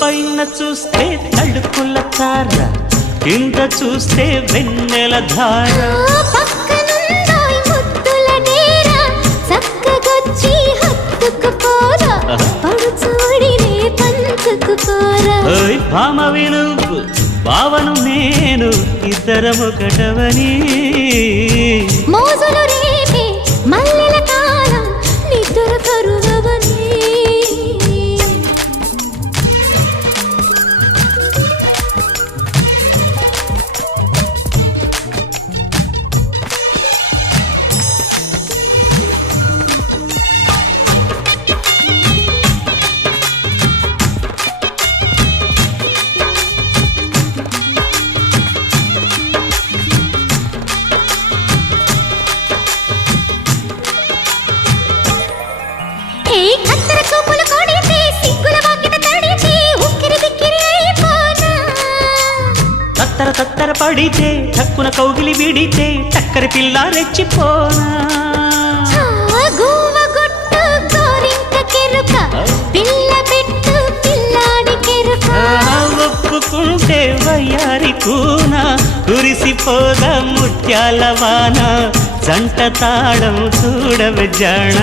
పైన చూస్తే తడుకుల తార, కింద చూస్తే వెన్నెల ధార. పక్కనుందోయ్ ముద్దుల డేరా, చక్కగొచ్చి హత్తుకుపోరా, పడుచూడినే పంచుకుపోరా. ఓయ్ భామ విలుపు భావను నేను, ఇద్దరమొకటవని. మోజులు రేపే మల్లెల కాలం, నిద్ర కరువవని. కత్తెర చూపులు కొడితే సిగ్గుల వాకిట తడిచి ఉక్కిరి బిక్కిరి అయిపోనా. తత్తర తత్తర పడితే టక్కున కౌగిలి విడితే టక్కరి పిల్ల రెచ్చిపోనా. గువ్వ గుట్టు గోరింక కెరుక, పిల్ల పెట్టు పిల్లాడి కెరుక. ఒప్పుకుంటే వయ్యారి కూన, కురిసిపోద ముత్యాల వాన. జంట తాళం చూడవే జాణ.